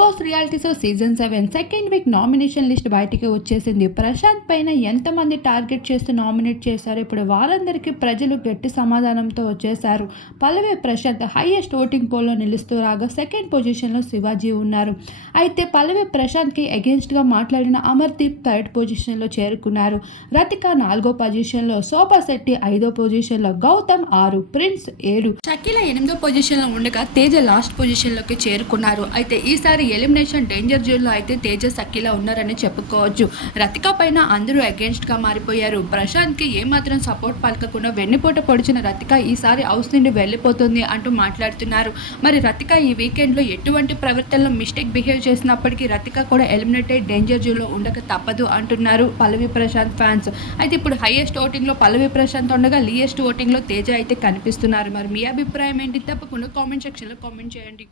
Boss reality show season seven second week nomination list బయటికి వచ్చేసింది. ప్రశాంత్ పైన ఎంతమంది టార్గెట్ చేస్తూ నామినేట్ చేశారు ఇప్పుడు వారందరికీ ప్రజలు గట్టి సమాధానంతో వచ్చేశారు. పల్లవి ప్రశాంత్ హైయెస్ట్ ఓటింగ్ పోల్లో నిలుస్తూ రాగా సెకండ్ పొజిషన్లో శివాజీ ఉన్నారు. అయితే పల్లవి ప్రశాంత్కి అగెన్స్ట్గా మాట్లాడిన అమర్దీప్ థర్డ్ పొజిషన్లో చేరుకున్నారు. రతిక నాలుగో పొజిషన్లో శోభా శెట్టి ఐదో పొజిషన్లో గౌతమ్ ఆరు ప్రిన్స్ ఏడు. షకీల ఎనిమిదో పొజిషన్లో ఉండగా తేజ లాస్ట్ పొజిషన్లోకి చేరుకున్నారు. అయితే ఈసారి ఎలిమినేషన్ డేంజర్ జోన్లో అయితే తేజ సకీల ఉన్నారని చెప్పుకోవచ్చు. రతిక పైన అందరూ అగేన్స్ట్గా మారిపోయారు. ప్రశాంత్కి ఏమాత్రం సపోర్ట్ పలకకుండా వెన్నుపోట పొడిచిన రతిక ఈసారి హౌస్ నుండి వెళ్ళిపోతుంది అంటూ మాట్లాడుతున్నారు. మరి రతిక ఈ వీకెండ్లో ఎటువంటి ప్రవర్తనలో మిస్టేక్ బిహేవ్ చేసినప్పటికీ రతిక కూడా ఎలిమినేటెడ్ డేంజర్ జోన్లో ఉండక తప్పదు అంటున్నారు పల్లవి ప్రశాంత్ ఫ్యాన్స్ అయితే ఇప్పుడు హైయెస్ట్ ఓటింగ్లో పల్లవి ప్రశాంత్ ఉండగా లీయెస్ట్ ఓటింగ్లో తేజ అయితే కనిపిస్తున్నారు. మరి మీ అభిప్రాయం ఏంటి? తప్పకుండా కామెంట్ సెక్షన్లో కామెంట్ చేయండి.